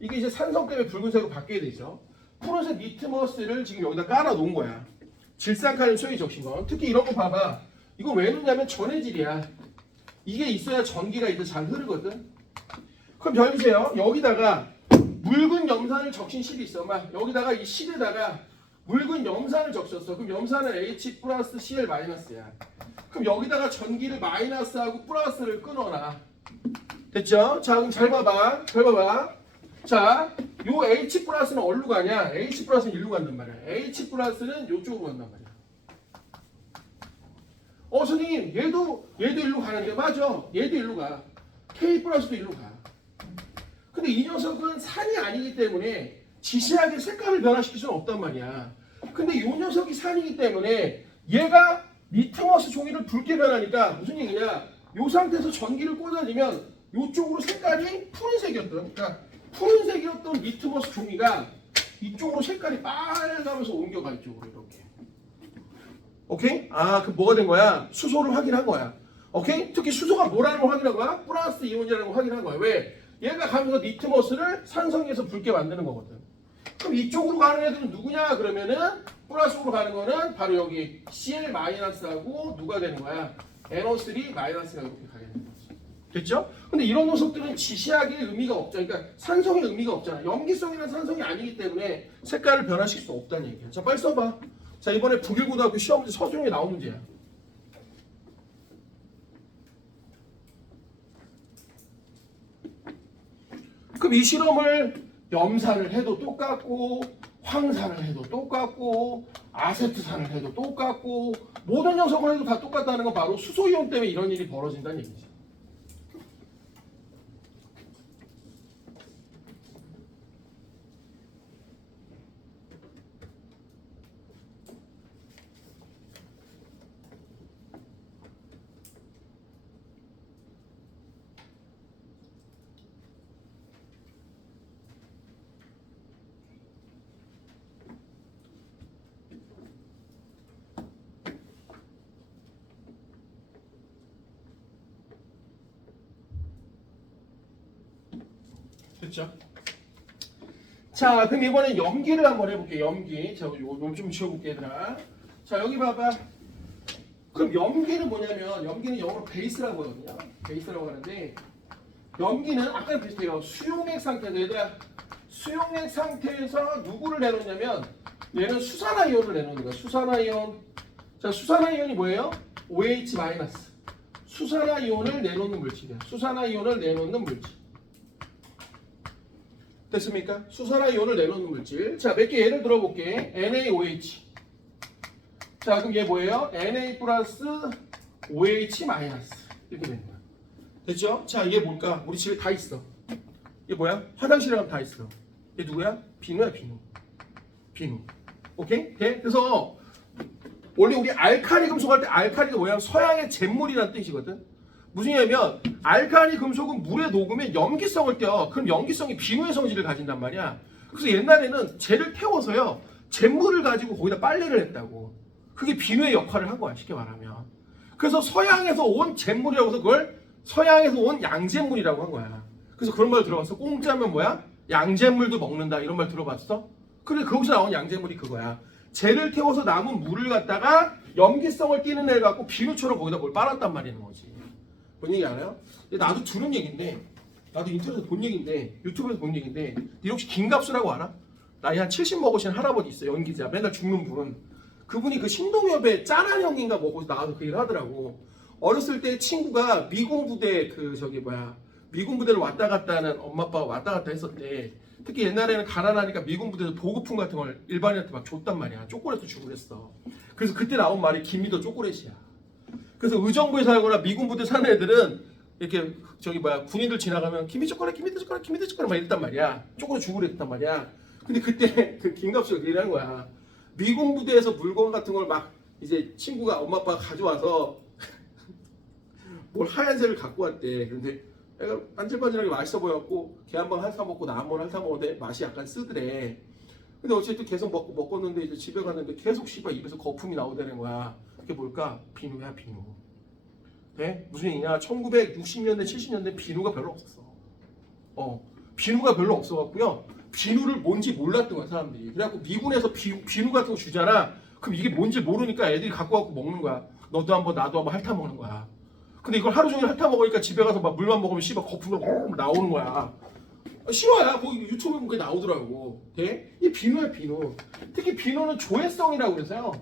이게 이제 산성 때문에 붉은색으로 바뀌게 되죠. 푸른색 리트머스를 지금 여기다 깔아 놓은 거야. 질산칼륨 수용액 적신 거. 특히 이런 거 봐봐. 이거 왜 넣냐면 전해질이야. 이게 있어야 전기가 이제 잘 흐르거든. 그럼 별 보세요. 여기다가 묽은 염산을 적신 실이 있어. 막 여기다가 이 실에다가 묽은 염산을 적셨어. 그럼 염산은 H 플러스 Cl 마이너스야. 그럼 여기다가 전기를 마이너스하고 플러스를 끊어놔. 됐죠? 자, 그럼 잘 봐봐. 잘 봐봐. 자, 요 H 플러스는 어디로 가냐? H 플러스는 일로 간단 말이야. H 플러스는 요쪽으로 간단 말이야. 선생님, 얘도 일로 가는데, 맞아. 얘도 일로 가. K 플러스도 일로 가. 근데 이 녀석은 산이 아니기 때문에 지시하게 색깔을 변화시킬 수는 없단 말이야. 근데 이 녀석이 산이기 때문에 얘가 리트머스 종이를 붉게 변하니까 무슨 얘기냐? 이 상태에서 전기를 꽂아주면 이쪽으로 색깔이 푸른색이었던, 그러니까 푸른색이었던 리트머스 종이가 이쪽으로 색깔이 빨가면서 옮겨가 이쪽으로 이렇게. 오케이? 그 뭐가 된 거야? 수소를 확인한 거야. 오케이? 특히 수소가 뭐라는 걸 확인한 거야? 플러스 이온이라는 걸 확인한 거야. 왜? 얘가 가면서 리트머스를 산성에서 붉게 만드는 거거든. 그럼 이쪽으로 가는 애들은 누구냐? 그러면은 플러스로 가는 거는 바로 여기 Cl-하고 누가 되는 거야? NO3- 가 이렇게 가게 되는 거지. 됐죠? 근데 이런 녀석들은 지시하기에 의미가 없죠. 그러니까 산성의 의미가 없잖아. 염기성이나 산성이 아니기 때문에 색깔을 변화시킬 수 없다는 얘기야. 자, 빨리 써봐. 자, 이번에 북일고등학교 시험 문제 서술형에 나온 문제야. 그럼 이 실험을 염산을 해도 똑같고 황산을 해도 똑같고 아세트산을 해도 똑같고 모든 녀석을 해도 다 똑같다는 건 바로 수소이온 때문에 이런 일이 벌어진다는 얘기지. 됐죠? 자, 그럼 이번에 염기를 한번 해볼게요. 염기. 자, 이거 좀 지워볼게, 얘들아. 자, 여기 봐봐. 그럼 염기는 뭐냐면, 염기는 영어로 베이스라고 하거든요. 베이스라고 하는데, 염기는 아까랑 비슷해요. 수용액 상태에서, 얘들아, 수용액 상태에서 누구를 내놓냐면, 얘는 수산화이온을 내놓는 거야. 수산화이온. 자, 수산화이온이 뭐예요? OH-. 수산화이온을 내놓는 물질이야. 수산화이온을 내놓는 물질. 됐습니까? 수산화이온을 내놓는 물질. 자, 몇 개 예를 들어볼게. NaOH. 자, 그럼 얘 뭐예요? Na 플러스 OH 마이너스. 이렇게 되는 거야. 됐죠? 자, 얘 뭘까? 우리 집에 다 있어. 얘 뭐야? 화장실에 가면 다 있어. 얘 누구야? 비누야, 비누. 비누. 오케이? 네? 그래서 원래 우리 알카리 금속 할 때 알카리가 뭐야? 서양의 잿물이라는 뜻이거든. 무슨 얘기냐면 알카리 금속은 물에 녹으면 염기성을 떼어. 그럼 염기성이 비누의 성질을 가진단 말이야. 그래서 옛날에는 젤을 태워서요 잿물을 가지고 거기다 빨래를 했다고. 그게 비누의 역할을 한 거야, 쉽게 말하면. 그래서 서양에서 온 잿물이라고 해서 그걸 서양에서 온 양잿물이라고 한 거야. 그래서 그런 말 들어봤어? 공짜면 뭐야? 양잿물도 먹는다, 이런 말 들어봤어? 그래, 거기서 나온 양잿물이 그거야. 젤을 태워서 남은 물을 갖다가 염기성을 띠는 애를 갖고 비누처럼 거기다 뭘 빨았단 말이는 거지. 뭔 얘기 알아요? 나도 들은 얘기인데, 나도 인터넷에서 본 얘기인데, 유튜브에서 본 얘기인데, 니 혹시 김갑수라고 알아? 나이 한 70 먹으신 할아버지 있어, 연기자. 맨날 죽는 분. 그분이 그 신동엽의 짠한 형인가 뭐고 나와서 그 얘기를 하더라고. 어렸을 때 친구가 미군 부대 미군 부대를 왔다 갔다 하는 엄마 아빠가 왔다 갔다 했었대. 특히 옛날에는 가난하니까 미군 부대에서 보급품 같은 걸 일반인한테 막 줬단 말이야. 초콜릿도 주고 그랬어. 그래서 그때 나온 말이 김미도 초콜릿이야. 그래서 의정부에 살거나 미군 부대 사는 애들은 이렇게 군인들 지나가면 김미 초콜릿 막 이랬단 말이야. 초콜릿 주고 그랬단 말이야. 근데 그때 그 김갑수가 그러는 거야. 미군 부대에서 물건 같은 걸 막 이제 친구가 엄마 아빠가 가져와서 뭘 하얀색을 갖고 왔대. 그런데 애가 반질반질하게 맛있어 보였고 걔 한 번 핥아 먹고 나 한 번 핥아 먹었는데 맛이 약간 쓰더래. 근데 어쨌든 계속 먹었는데 이제 집에 갔는데 계속 씨발 입에서 거품이 나오다는 거야. 그게 뭘까? 비누야, 비누. 네? 무슨 얘기냐? 1960년대 70년대 비누가 별로 없었어. 비누가 별로 없어갖고요. 비누를 뭔지 몰랐던 거야, 사람들이. 그래갖고 미군에서 비누 같은 거 주잖아. 그럼 이게 뭔지 모르니까 애들이 갖고 와서 먹는 거야. 너도 한번 나도 한번 핥아 먹는 거야. 근데 이걸 하루 종일 핥아 먹으니까 집에 가서 막 물만 먹으면 씨발 거품으로 나오는 거야. 쉬워요. 거기 유튜브에 보면 그게 나오더라고. 네? 이 비누야 비누. 특히 비누는 조회성이라고 그래서요.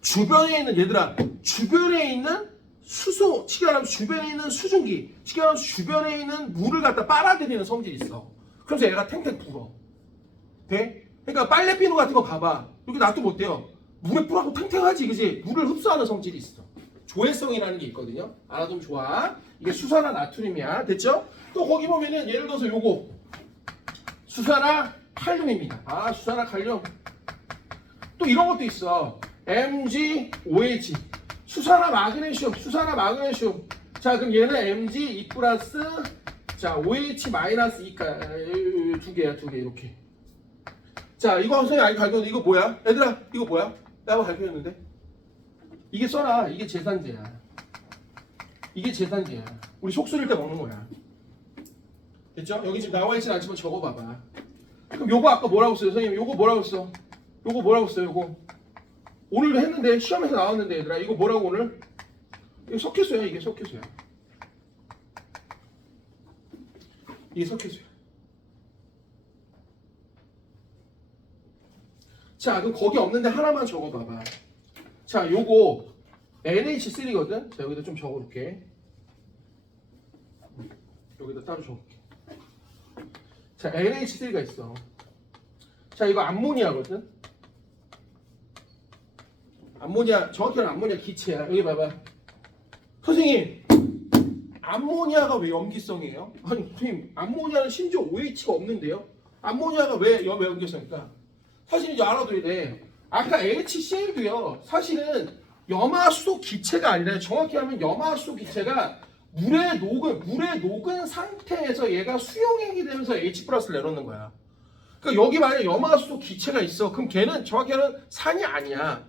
주변에 있는 얘들아, 주변에 있는 수소, 쉽게 말하면 주변에 있는 수증기, 쉽게 말하면 주변에 있는 물을 갖다 빨아들이는 성질이 있어. 그래서 얘가 탱탱 불어. 돼? 그러니까 빨래 비누 같은 거 봐봐. 여기 놔두면 어때요? 물에 뿌려도 탱탱하지, 그지? 물을 흡수하는 성질이 있어. 조회성이라는 게 있거든요. 알아두면 좋아. 이게 수산화 나트륨이야. 됐죠? 또 거기 보면은 예를 들어서 요거 수산화 칼륨입니다. 아, 수산화 칼륨. 또 이런 것도 있어. MgOH. 수산화 마그네슘. 수산화 마그네슘. 자, 그럼 얘는 Mg 2 플러스 자, OH 마이너스 2가 두 개야, 두 개 이렇게. 자, 이거 선생님 아직 가르쳤는데 이거 뭐야? 얘들아, 이거 뭐야? 내가 가르쳤는데. 이게 써라. 이게 제산제야. 이게 제산제야. 우리 속 쓰릴 때 먹는 거야. 됐죠? 여기 지금 나와 있진 않지만 적어봐봐. 그럼 요거 아까 뭐라고 써요? 선생님 요거 뭐라고 써? 요거 뭐라고 써요? 요거 오늘도 했는데 시험에서 나왔는데 얘들아 이거 뭐라고 오늘? 이거 석회수야. 이게 석회수야. 이게 석회수야. 자, 그럼 거기 없는데 하나만 적어봐봐. 자, 요거 NH3거든. 자, 여기다 좀 적어볼게. 여기다 따로 적을게. 자, NH3가 있어. 자, 이거 암모니아거든. 암모니아, 정확히 말하면 암모니아 기체야. 여기 봐봐. 선생님, 암모니아가 왜 염기성이에요? 아니, 선생님, 암모니아는 심지어 OH가 없는데요? 암모니아가 왜 염기성일까? 사실 이제 알아둬야 돼. 아까 HCl도요. 사실은 염화수소 기체가 아니라 정확히 하면 염화수소 기체가 물에 녹은 상태에서 얘가 수용액이 되면서 H 플러스를 내놓는 거야. 그러니까 여기 만약에 염화수소 기체가 있어. 그럼 걔는 정확히 하면 산이 아니야.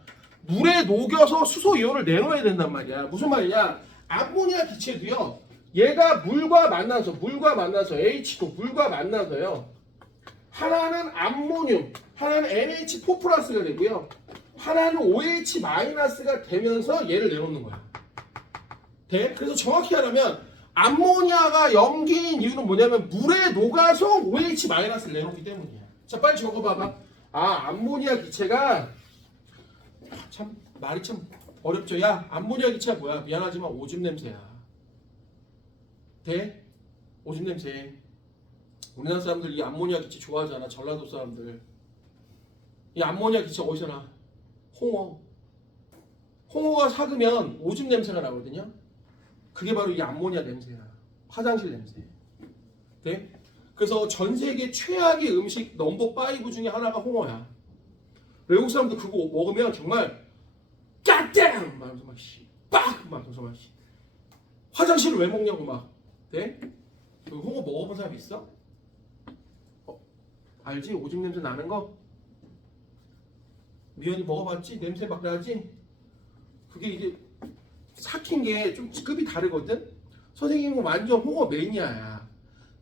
물에 녹여서 수소 이온을 내놓아야 된단 말이야. 무슨 말이냐? 암모니아 기체도요. 얘가 물과 만나서 H도 물과 만나서요. 하나는 암모늄, 하나는 NH4 플러스가 되고요. 하나는 OH 마이너스가 되면서 얘를 내놓는 거야. 돼? 그래서 정확히 하려면 암모니아가 염기인 이유는 뭐냐면 물에 녹아서 OH 마이너스를 내놓기 때문이야. 자, 빨리 적어봐봐. 아, 암모니아 기체가 참 말이 참 어렵죠. 야, 암모니아 기체가 뭐야? 미안하지만 오줌 냄새야. 돼? 오줌 냄새. 우리나라 사람들 이 암모니아 기체 좋아하잖아. 전라도 사람들. 이 암모니아 기체 어디서 나? 홍어. 홍어가 삭으면 오줌 냄새가 나거든요. 그게 바로 이 암모니아 냄새야. 화장실 냄새. 네? 그래서 전 세계 최악의 음식 넘버 5 중에 하나가 홍어야. 외국 사람들 그거 먹으면 정말 깍땡! 막 빡! 막 그래서 막 화장실을 왜 먹냐고 막. 네? 그 홍어 먹어본 사람 있어? 알지? 오줌 냄새 나는 거? 미연이 먹어봤지? 냄새 막 나지? 그게 이게 삭힌 게 좀 급이 다르거든? 선생님은 완전 홍어 매니아야.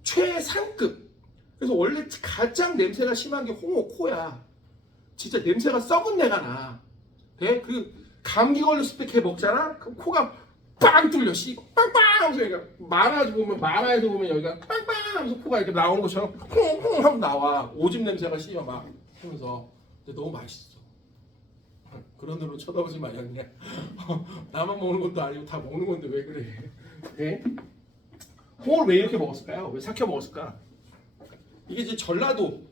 최상급. 그래서 원래 가장 냄새가 심한 게 홍어 코야. 진짜 냄새가 썩은 내가 나. 네? 그 감기 걸렸을 때 걔 먹잖아? 그럼 코가 빵 뚫려. 빵빵 하면서 여기가 만화에서 보면 여기가 빵빵 하면서 코가 이렇게 나오는 것처럼 콩콩 하면 나와. 오줌 냄새가 심해 막 하면서. 근데 너무 맛있어. 그런 데로 쳐다보지 말았냐. 나만 먹는 것도 아니고 다 먹는 건데 왜 그래. 네? 홍어를 왜 이렇게 먹었을까요? 왜 삭혀 먹었을까? 이게 이제 전라도,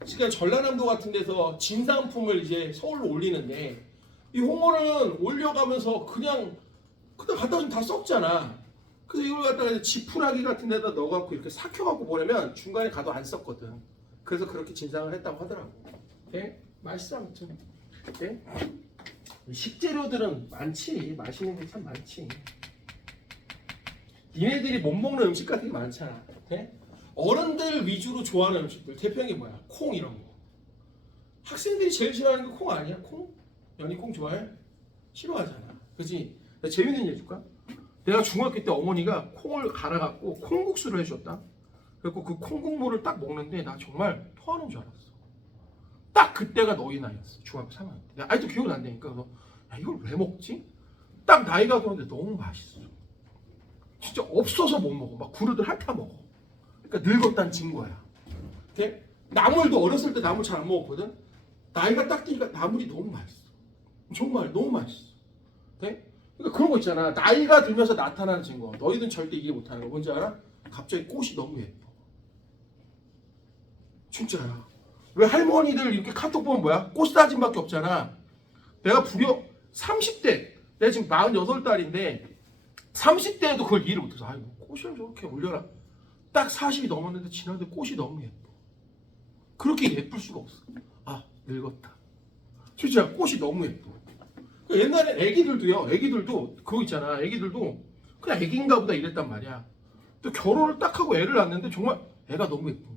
그러니까 전라남도 같은 데서 진상품을 이제 서울로 올리는데 이 홍어는 올려가면서 그냥 갖다 주면 다 썩잖아. 그래서 이걸 갖다가 이제 지푸라기 같은 데다 넣어갖고 이렇게 삭혀갖고 보내면 중간에 가도 안 썩거든. 그래서 그렇게 진상을 했다고 하더라고. 네? 맛있어 아무튼. 네? 식재료들은 많지. 맛있는 게 참 많지. 니네들이 못 먹는 음식 같은 게 많잖아. 네? 어른들 위주로 좋아하는 음식들 대표적인 게 뭐야? 콩 이런 거. 학생들이 제일 싫어하는 게 콩 아니야? 콩? 연이 콩 좋아해? 싫어하잖아. 그치? 내가 재밌는 얘기 해줄까? 내가 중학교 때 어머니가 콩을 갈아갖고 콩국수를 해줬다. 그래서 그 콩국물을 딱 먹는데 나 정말 토하는 줄 알았어. 딱 그때가 너희 나이였어. 중학교 3학년 때. 내가 아직도 기억이 안 나니까 그래서 야, 이걸 왜 먹지? 딱 나이가 들었는데 너무 맛있어. 진짜 없어서 못 먹어. 막 그릇을 핥아 먹어. 그러니까 늙었다는 증거야. 돼? 나물도 어렸을 때 나물 잘 안 먹었거든. 나이가 딱 드니까 나물이 너무 맛있어. 정말 너무 맛있어. 돼? 그러니까 그런 거 있잖아. 나이가 들면서 나타나는 증거. 너희들은 절대 이해 못하는 거 뭔지 알아? 갑자기 꽃이 너무 예뻐. 진짜야. 왜 할머니들 이렇게 카톡 보면 뭐야? 꽃 사진밖에 없잖아. 내가 부려 30대, 내가 지금 46살인데 30대에도 그걸 이해를 못해서 아이 뭐 꽃을 저렇게 올려라. 딱 40이 넘었는데 지났는데 꽃이 너무 예뻐. 그렇게 예쁠 수가 없어. 아 늙었다. 진짜 꽃이 너무 예뻐. 옛날에 애기들도요. 애기들도 그거 있잖아. 애기들도 그냥 애기인가 보다 이랬단 말이야. 또 결혼을 딱 하고 애를 낳는데 정말 애가 너무 예쁜 거야.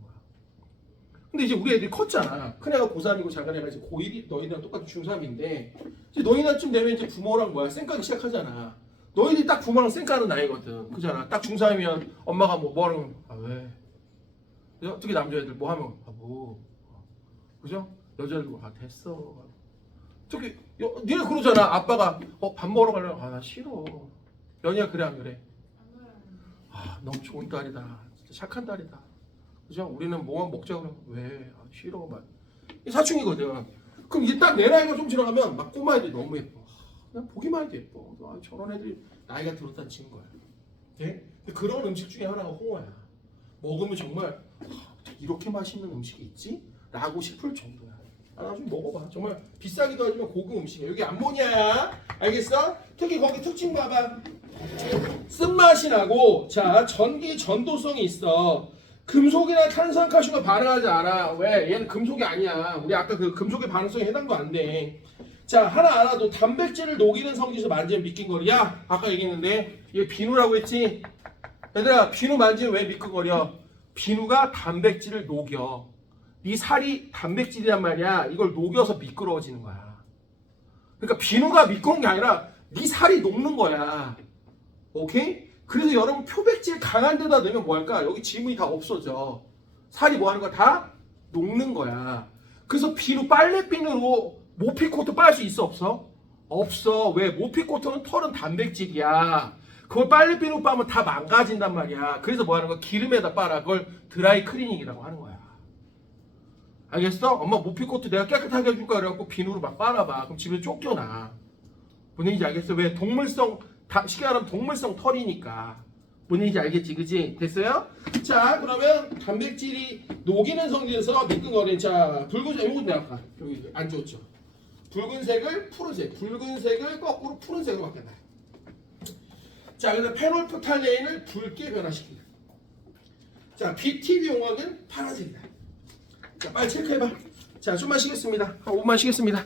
근데 이제 우리 애들이 컸잖아. 큰애가 고3이고 작은애가 이제 고1이 너희들이랑 똑같이 중3인데 이제 너희 나쯤 되면 이제 부모랑 뭐야 쌩까기 시작하잖아. 너희들이 딱 부모랑 쌩까는 나이거든. 그잖아. 딱 중3이면 엄마가 뭐라고 아 왜? 어떻게 남자애들 뭐 하면 아 뭐 그죠? 여자애들 아 됐어. 저기 니네 그러잖아. 아빠가 밥 먹으러 가려고 아 나 싫어. 연희야 그래 안 그래? 아 너무 좋은 딸이다. 진짜 착한 딸이다. 그죠? 우리는 뭐만 먹자고 그러면 왜? 아, 싫어 막 사춘기거든. 그럼 이제 딱 내 나이가 좀 지나가면 막 꼬마애들이 너무 예뻐. 그냥 보기만 해도 예뻐. 아, 저런 애들이 나이가 들었다는 친거야. 네? 그런 음식 중에 하나가 홍어야. 먹으면 정말 이렇게 맛있는 음식이 있지? 라고 싶을 정도야. 아, 나좀 먹어봐. 정말 비싸기도 하지만 고급 음식이야. 여기 암모니아야. 알겠어? 특히 거기 특징 봐봐. 쓴맛이 나고 자 전기 전도성이 있어. 금속이나 탄산칼슘과 반응하지 않아. 왜? 얘는 금속이 아니야. 우리 아까 그 금속의 반응성에 해당도 안 돼. 자 하나 알아도 단백질을 녹이는 성질에서 만지면 미끈거려. 아까 얘기했는데 얘 비누라고 했지? 얘들아 비누 만지면 왜 미끈거려? 비누가 단백질을 녹여. 네 살이 단백질이란 말이야. 이걸 녹여서 미끄러워지는 거야. 그러니까 비누가 미끄러운 게 아니라 네 살이 녹는 거야. 오케이? 그래서 여러분 표백질 강한 데다 넣으면 뭐 할까? 여기 지문이 다 없어져. 살이 뭐 하는 거야? 다 녹는 거야. 그래서 비누 빨래비누로 모피코트 빨 수 있어 없어? 없어. 왜? 모피코트는 털은 단백질이야. 그걸 빨래비누 빨면 다 망가진단 말이야. 그래서 뭐 하는 거야? 기름에다 빨아. 그걸 드라이 클리닝이라고 하는 거야. 알겠어? 엄마 모피코트 내가 깨끗하게 해줄까? 그래갖고 비누로 막 빨아봐. 그럼 집에 쫓겨나. 뭔 얘기인지 알겠어? 왜? 동물성 쉽게 말하면 동물성 털이니까. 뭔 얘기인지 알겠지? 그지? 됐어요? 자 그러면 단백질이 녹이는 성질에서 미끈거리는 자 붉은색 이거 내가 아까 여기 안 지웠죠? 붉은색을 푸른색 붉은색을 거꾸로 푸른색으로 바꾼다. 자 그래서 페놀프탈레인을 붉게 변화시킨다. 자 BTB 용액은 파란색이다. 자 빨리 체크해봐. 자 좀만 쉬겠습니다. 한 5분만 쉬겠습니다.